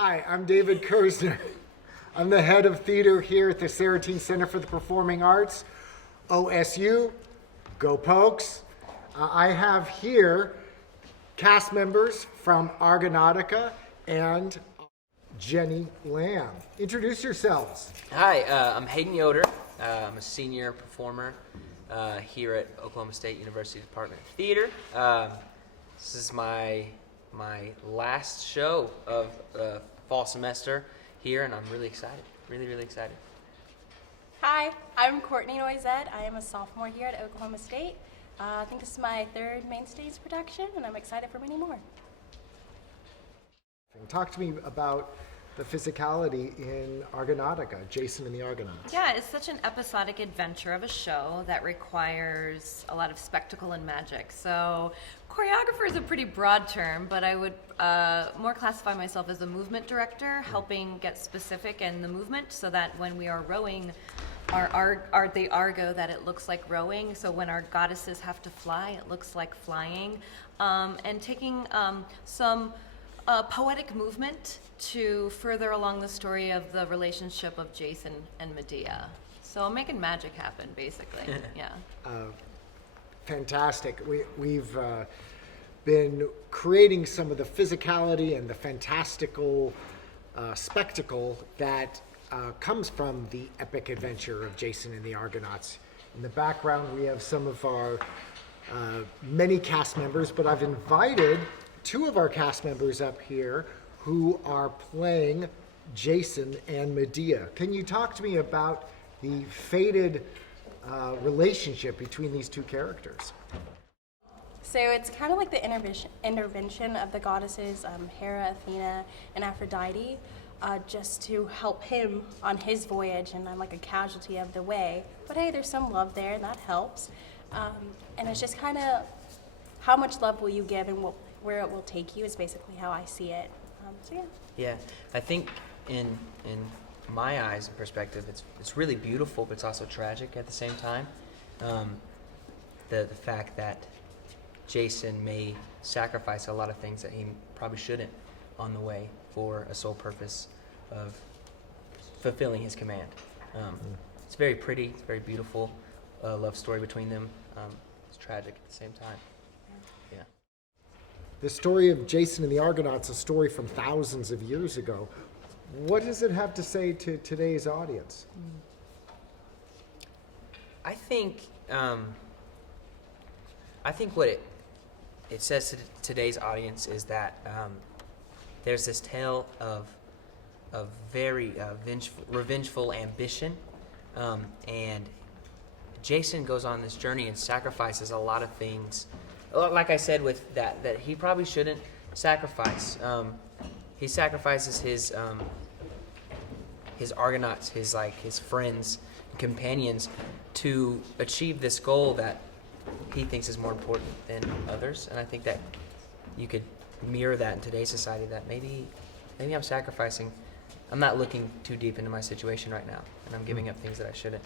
Hi, I'm David Kersnar. I'm the head of theater here at the Saratine Center for the Performing Arts. OSU, go Pokes. I have here cast members from Argonautika and Jenny Lamb. Introduce yourselves. Hi, I'm Hayden Yoder. I'm a senior performer here at Oklahoma State University Department of Theater. This is my last show of fall semester here, and I'm really excited. Really excited. Hi, I'm Courtney Noisette. I am a sophomore here at Oklahoma State. I think this is my third main stage production, and I'm excited for many more. Talk to me about the physicality in Argonautika, Jason and the Argonauts. Yeah, it's such an episodic adventure of a show that requires a lot of spectacle and magic. So choreographer is a pretty broad term, but I would more classify myself as a movement director, helping get specific in the movement so that when we are rowing the Argo, that it looks like rowing. So when our goddesses have to fly, it looks like flying. And taking some poetic movement to further along the story of the relationship of Jason and Medea. So I'm making magic happen, basically. Yeah. Fantastic. We've been creating some of the physicality and the fantastical spectacle that comes from the epic adventure of Jason and the Argonauts. In the background, we have some of our many cast members, but I've invited two of our cast members up here who are playing Jason and Medea. Can you talk to me about the fated relationship between these two characters? So it's kind of like the intervention of the goddesses Hera, Athena, and Aphrodite, just to help him on his voyage, and I'm like a casualty of the way. But hey, there's some love there, and that helps. And it's just kind of how much love will you give and where it will take you is basically how I see it. So yeah. Yeah, I think in my eyes and perspective, it's really beautiful, but it's also tragic at the same time. The fact that Jason may sacrifice a lot of things that he probably shouldn't on the way for a sole purpose of fulfilling his command. It's very pretty, it's very beautiful love story between them. It's tragic at the same time. Yeah. The story of Jason and the Argonauts is a story from thousands of years ago. What does it have to say to today's audience? I think what it says to today's audience is that there's this tale of very revengeful ambition, and Jason goes on this journey and sacrifices a lot of things. Like I said, with that he probably shouldn't sacrifice. He sacrifices his Argonauts, his friends and companions, to achieve this goal that he thinks is more important than others. And I think that you could mirror that in today's society. That maybe I'm sacrificing. I'm not looking too deep into my situation right now, and I'm giving up things that I shouldn't.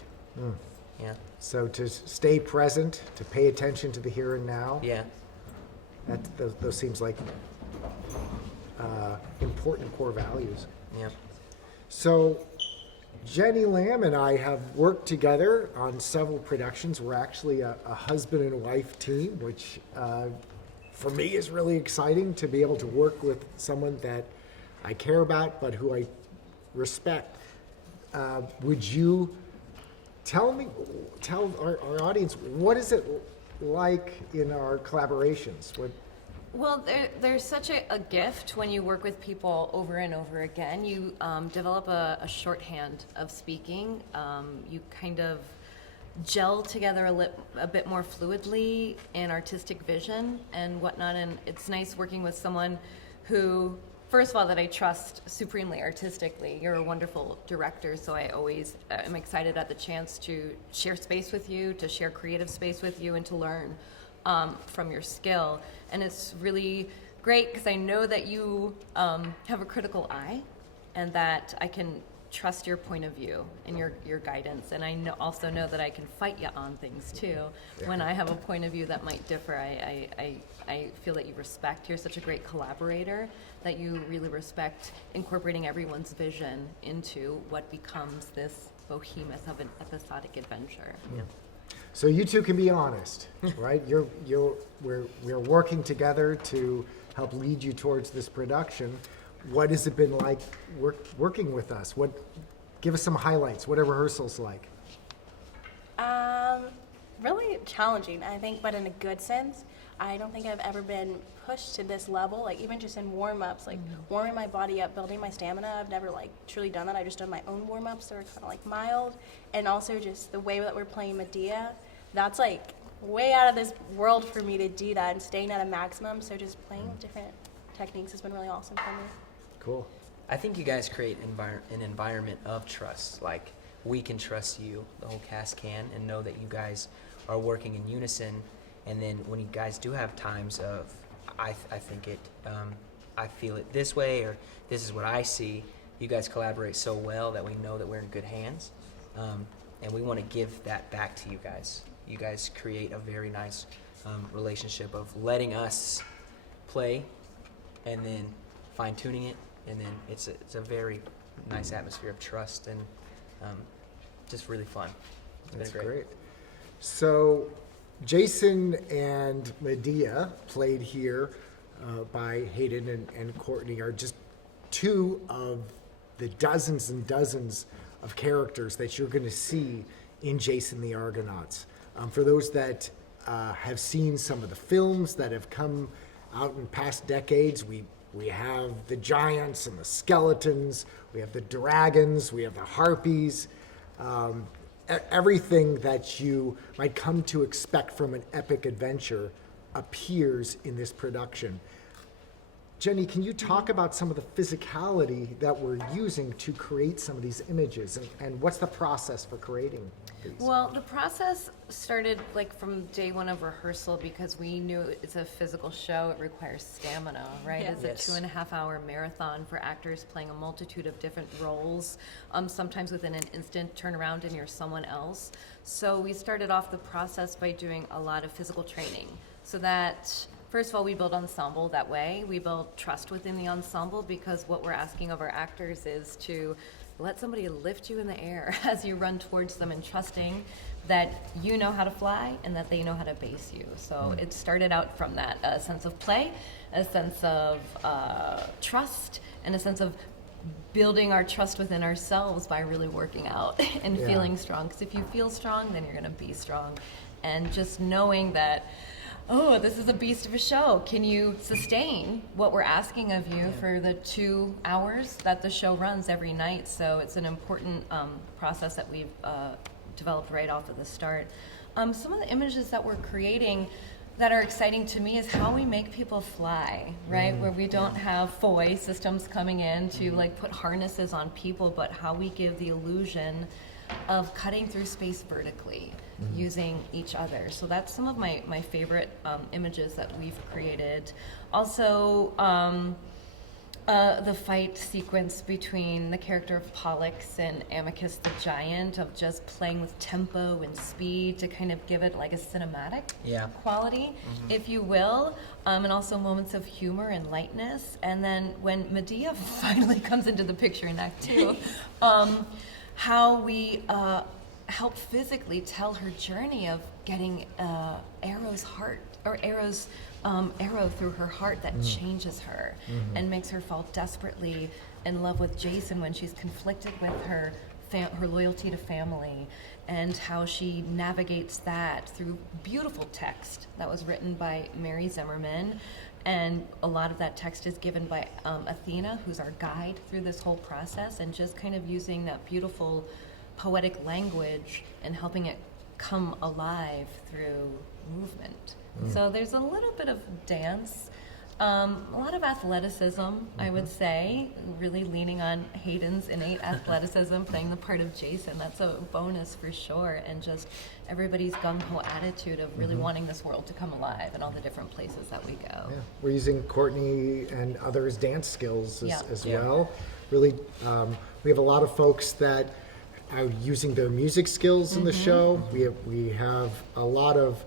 Yeah. So to stay present, to pay attention to the here and now. Yeah. Those seems like important core values. Yeah. So Jenny Lamb and I have worked together on several productions. We're actually a husband and wife team, which for me is really exciting to be able to work with someone that I care about but who I respect. Would you tell our audience, what is it like in our collaborations? Well, there's such a gift when you work with people over and over again. You develop a shorthand of speaking. You kind of gel together a bit more fluidly in artistic vision and whatnot. And it's nice working with someone who, first of all, that I trust supremely artistically. You're a wonderful director, so I always am excited at the chance to share space with you, to share creative space with you, and to learn from your skill. And it's really great because I know that you have a critical eye, and that I can trust your point of view and your guidance. And I also know that I can fight you on things too. When I have a point of view that might differ, I feel that you respect. You're such a great collaborator that you really respect incorporating everyone's vision into what becomes this behemoth of an episodic adventure. So you two can be honest, right? We're working together to help lead you towards this production. What has it been like working with us? Give us some highlights. What are rehearsals like? Really challenging, I think, but in a good sense. I don't think I've ever been pushed to this level, like even just in warm-ups, like warming my body up, building my stamina. I've never like truly done that. I've just done my own warm-ups that are kind of like mild, and also just the way that we're playing Medea, that's like way out of this world for me to do that and staying at a maximum. So just playing with different techniques has been really awesome for me. Cool. I think you guys create an environment of trust. Like, we can trust you, the whole cast can, and know that you guys are working in unison. And then when you guys do have times of, I feel it this way, or this is what I see, you guys collaborate so well that we know that we're in good hands. And we want to give that back to you guys. You guys create a very nice relationship of letting us play and then fine-tuning it. And then it's a very nice atmosphere of trust and just really fun. It's been That's great. So Jason and Medea, played here by Hayden and Courtney, are just two of the dozens and dozens of characters that you're going to see in Jason the Argonauts. For those that have seen some of the films that have come out in past decades, we have the giants and the skeletons, we have the dragons, we have the harpies, everything that you might come to expect from an epic adventure appears in this production. Jenny, can you talk about some of the physicality that we're using to create some of these images, and what's the process for creating these? Well, the process started like from day one of rehearsal because we knew it's a physical show. It requires stamina, right? Yeah. It's a 2.5-hour marathon for actors playing a multitude of different roles. Sometimes within an instant, turn around and you're someone else. So we started off the process by doing a lot of physical training so that, first of all, we build ensemble that way. We build trust within the ensemble because what we're asking of our actors is to let somebody lift you in the air as you run towards them, and trusting that you know how to fly and that they know how to base you. So it started out from that, a sense of play, a sense of trust, and a sense of building our trust within ourselves by really working out and feeling strong. Because if you feel strong, then you're going to be strong. And just knowing that, oh, this is a beast of a show. Can you sustain what we're asking of you for the 2 hours that the show runs every night? So it's an important process that we've developed right off of the start. Some of the images that we're creating that are exciting to me is how we make people fly, right? Where we don't have FOI systems coming in to like put harnesses on people, but how we give the illusion of cutting through space vertically using each other. So that's some of my favorite images that we've created. Also, the fight sequence between the character of Pollux and Amicus the Giant, of just playing with tempo and speed to kind of give it like a cinematic quality, if you will, and also moments of humor and lightness. And then when Medea finally comes into the picture in Act 2, how we help physically tell her journey of getting Arrow's heart, or Arrow's arrow through her heart that changes her and makes her fall desperately in love with Jason when she's conflicted with her loyalty to family, and how she navigates that through beautiful text that was written by Mary Zimmerman. And a lot of that text is given by Athena, who's our guide through this whole process, and just kind of using that beautiful poetic language and helping it come alive through movement. So there's a little bit of dance, a lot of athleticism, I would say, really leaning on Hayden's innate athleticism, playing the part of Jason. That's a bonus for sure, and just everybody's gung-ho attitude of really wanting this world to come alive and all the different places that we go. Yeah. We're using Courtney and others' dance skills as well. really, we have a lot of folks that are using their music skills in the show. We have a lot of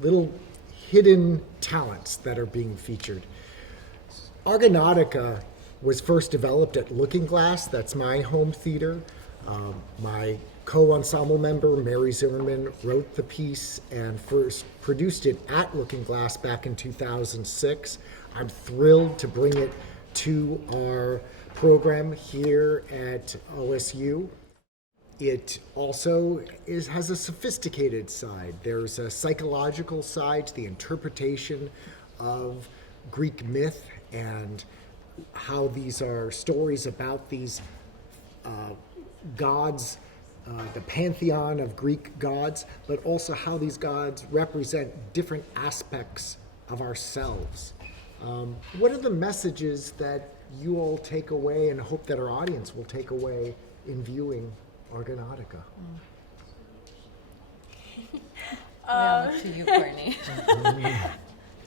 little hidden talents that are being featured. Argonautika was first developed at Looking Glass. That's my home theater. My co-ensemble member, Mary Zimmerman, wrote the piece and first produced it at Looking Glass back in 2006. I'm thrilled to bring it to our program here at OSU. It also has a sophisticated side. There's a psychological side to the interpretation of Greek myth and how these are stories about these gods, the pantheon of Greek gods, but also how these gods represent different aspects of ourselves. What are the messages that you all take away and hope that our audience will take away in viewing Argonautika? Look to you, Courtney.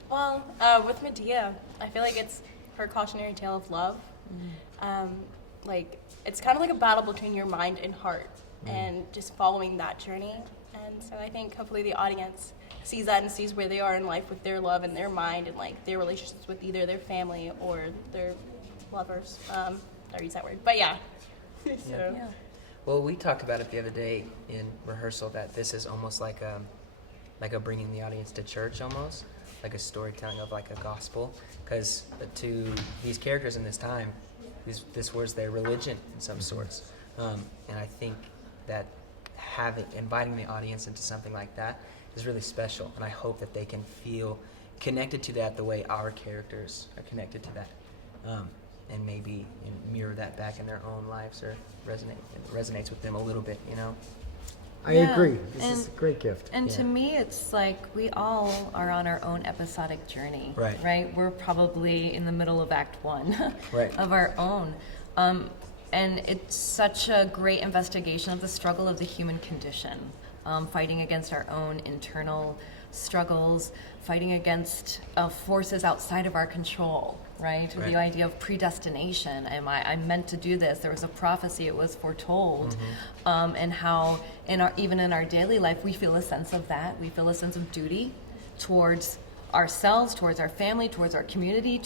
Well, with Medea, I feel like it's her cautionary tale of love. Like, it's kind of like a battle between your mind and heart, and just following that journey. And so I think hopefully the audience sees that and sees where they are in life with their love and their mind and like their relationships with either their family or their lovers. I use that word, but yeah. So. Yeah. Well, we talked about it the other day in rehearsal that this is almost like a bringing the audience to church, almost like a storytelling of like a gospel, because to these characters in this time, this was their religion in some sorts, and I think that inviting the audience into something like that is really special, and I hope that they can feel connected to that the way our characters are connected to that, and maybe mirror that back in their own lives, or it resonates with them a little bit, you know. I agree. This is a great gift. And to me, it's like we all are on our own episodic journey, right? We're probably in the middle of Act 1 right. of our own. And it's such a great investigation of the struggle of the human condition, fighting against our own internal struggles, fighting against forces outside of our control, right? The idea of predestination. I'm meant to do this. There was a prophecy, it was foretold. And how even in our daily life, we feel a sense of that. We feel a sense of duty towards ourselves, towards our family, towards our community,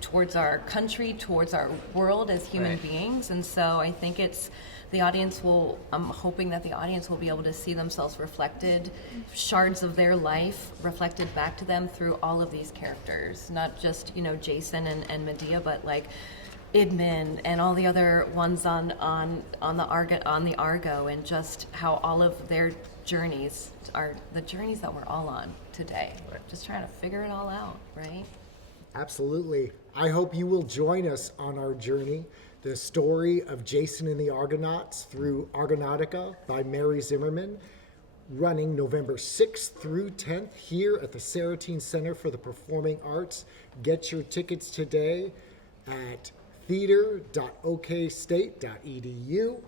towards our country, towards our world as human beings. And so I think I'm hoping that the audience will be able to see themselves reflected, shards of their life reflected back to them through all of these characters, not just, Jason and Medea, but like Idmon and all the other ones on the Argo, and just how all of their journeys are the journeys that we're all on today. Just trying to figure it all out, right? Absolutely. I hope you will join us on our journey, the story of Jason and the Argonauts through Argonautika by Mary Zimmerman, running November 6th through 10th here at the Saratine Center for the Performing Arts. Get your tickets today at theater.okstate.edu.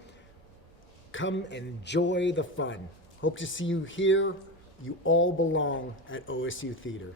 Come enjoy the fun. Hope to see you here. You all belong at OSU Theater.